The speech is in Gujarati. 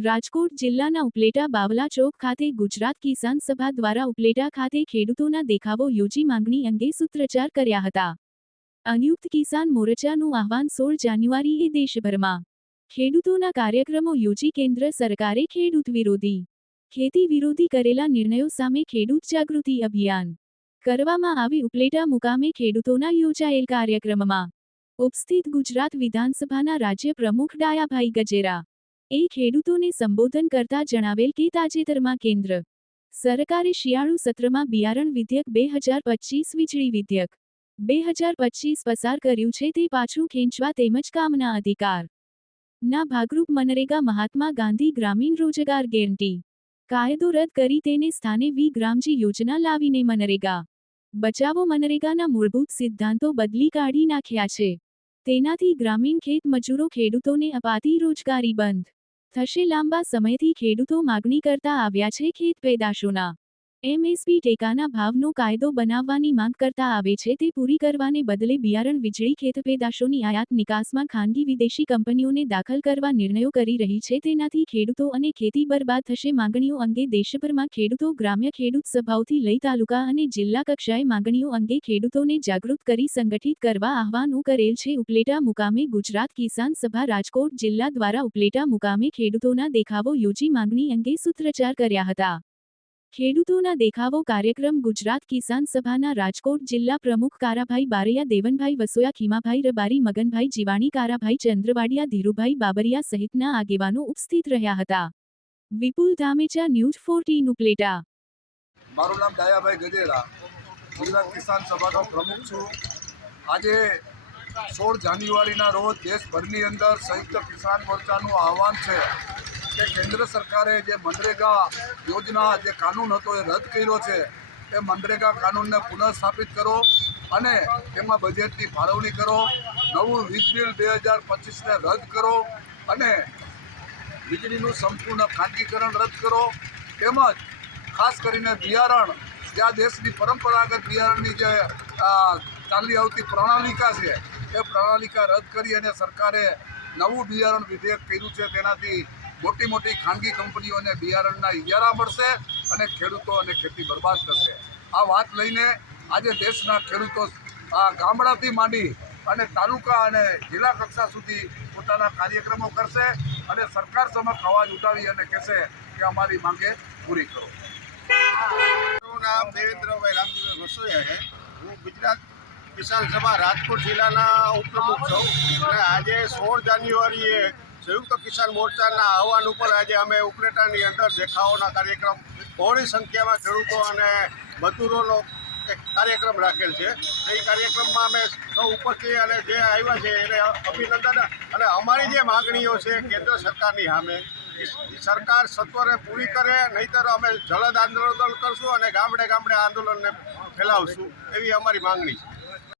રાજકોટ જિલ્લાના ઉપલેટા બાવલા ચોક ખાતે ગુજરાત કિસાન સભા દ્વારા ઉપલેટા ખાતે ખેડૂતોના દેખાવો યોજી માંગણી અંગે સૂત્રચાર કર્યા હતા. સંયુક્ત કિસાન મોરચાનું આહવાન સોળ જાન્યુઆરીએ દેશભરમાં. ખેડૂતોના કાર્યક્રમો યોજી કેન્દ્ર સરકારે ખેડૂત વિરોધી, ખેતી વિરોધી કરેલા નિર્ણયો સામે ખેડૂત જાગૃતિ અભિયાન કરવામાં આવી ઉપલેટા મુકામે ખેડૂતોના યોજાયેલ કાર્યક્રમમાં ઉપસ્થિત ગુજરાત વિધાનસભાના રાજ્ય પ્રમુખ ડાયાભાઈ ગજેરા એ ખેડૂતોને સંબોધન કરતા જણાવેલ કે તાજેતરમાં કેન્દ્ર સરકારે શિયાળુ સત્રમાં બિયારણ વિધેયક બે હજાર પચીસ વીજળી વિધેયક બે હજાર પચીસ પસાર કર્યું છે તે પાછું ખેંચવા તેમજ કામના અધિકાર ના ભાગરૂપ મનરેગા મહાત્મા ગાંધી ગ્રામીણ રોજગાર ગેરંટી કાયદો રદ કરી તેને સ્થાને વી ગ્રામજી યોજના લાવીને મનરેગા બચાવો મનરેગાના મૂળભૂત સિદ્ધાંતો બદલી કાઢી નાખ્યા છે. તેનાથી ગ્રામીણ ખેત મજૂરો ખેડૂતોને અપાતી રોજગારી બંધ થશે લાંબા સમયથી ખેડૂતો માગણી કરતા આવ્યા છે ખેત પેદાશોના. એમએસપી ટેકાના ભાવનો કાયદો બનાવવાની માંગ કરતા આવે છે તે પૂરી કરવાને બદલે બિયારણ વીજળી ખેતપેદાશોની આયાત નિકાસમાં ખાનગી વિદેશી કંપનીઓને દાખલ કરવા નિર્ણયો કરી રહી છે તેનાથી ખેડૂતો અને ખેતી બરબાદ થશે માંગણીઓ અંગે દેશભરમાં ખેડૂતો ગ્રામ્ય ખેડૂત સભાઓથી લઈ તાલુકા અને જિલ્લા કક્ષાએ માંગણીઓ અંગે ખેડૂતોને જાગૃત કરી સંગઠિત કરવા આહ્વાનો કરેલ છે. ઉપલેટા મુકામે ગુજરાત કિસાન સભા રાજકોટ જિલ્લા દ્વારા ઉપલેટા મુકામે ખેડૂતોના દેખાવો યોજી માંગણી અંગે સૂત્રચાર કર્યા હતા. ખેડૂતોના દેખાવો કાર્યક્રમ ગુજરાત કિસાન સભાના રાજકોટ જિલ્લા પ્રમુખ કારાભાઈ બારૈયા, દેવનભાઈ વસોયા, ખીમાભાઈ રબારી, મગનભાઈ જીવાણી, કારાભાઈ ચંદ્રવાડિયા, ધીરુભાઈ બાબરિયા સહિતના આગેવાનો ઉપસ્થિત રહ્યા હતા. Vipul Dhamecha, news fourteen, Upleta. મારું નામ દયાભાઈ ગજેરા. ગુજરાત કિસાન સભાનો પ્રમુખ છું. આજે સોળ જાન્યુઆરીના રોજ દેશભરની અંદર સંયુક્ત કિસાન મોરચાનું આહવાન છે. કે કેન્દ્ર સરકારે જે મનરેગા યોજના, જે કાનૂન હતો એ રદ કર્યો છે, એ મનરેગા કાનૂનને પુનઃસ્થાપિત કરો અને તેમાં બજેટની ફાળવણી કરો, નવું વીજ બિલ બે હજાર પચીસને રદ કરો અને વીજળીનું સંપૂર્ણ ખાનગીકરણ રદ કરો. તેમજ ખાસ કરીને બિયારણ, જે આ દેશની પરંપરાગત બિયારણની જે ચાલી આવતી પ્રણાલિકા છે, એ પ્રણાલિકા રદ કરી અને સરકારે નવું બિયારણ વિધેયક કર્યું છે. તેનાથી મોટી મોટી ખાનગી કંપનીઓને બિયારણના ઇજારા મળશે અને ખેડૂતો અને ખેતી બરબાદ થશે. આ વાત લઈને આજે દેશના ખેડૂતો આ ગામડાથી માંડી અને તાલુકા અને જિલ્લા કક્ષા સુધી પોતાના કાર્યક્રમો કરશે અને સરકાર સમક્ષ અવાજ ઉઠાવી અને કહેશે કે અમારી માંગે પૂરી કરો. મારું નામ દેવેન્દ્રભાઈ રામજીભાઈ વસોયા છે. હું ગુજરાત કિસાન સભા રાજકોટ જિલ્લાના ઉપપ્રમુખ છું. અને આજે સોળ જાન્યુઆરીએ સંયુક્ત કિસાન મોરચાના આહવાન ઉપર આજે અમે ઉપલેટાની અંદર દેખાવોના કાર્યક્રમ બહોળી સંખ્યામાં ખેડૂતો અને મજૂરોનો એક કાર્યક્રમ રાખેલ છે. એ કાર્યક્રમમાં અમે સૌ ઉપસ્થિત અને જે આવ્યા છે એને અભિનંદન અને અમારી જે માગણીઓ છે કેન્દ્ર સરકારની સામે. સરકાર સત્વરે પૂરી કરે, નહીતર અમે જલદ આંદોલન કરશું અને ગામડે ગામડે આંદોલનને ફેલાવશું એવી અમારી માંગણી છે.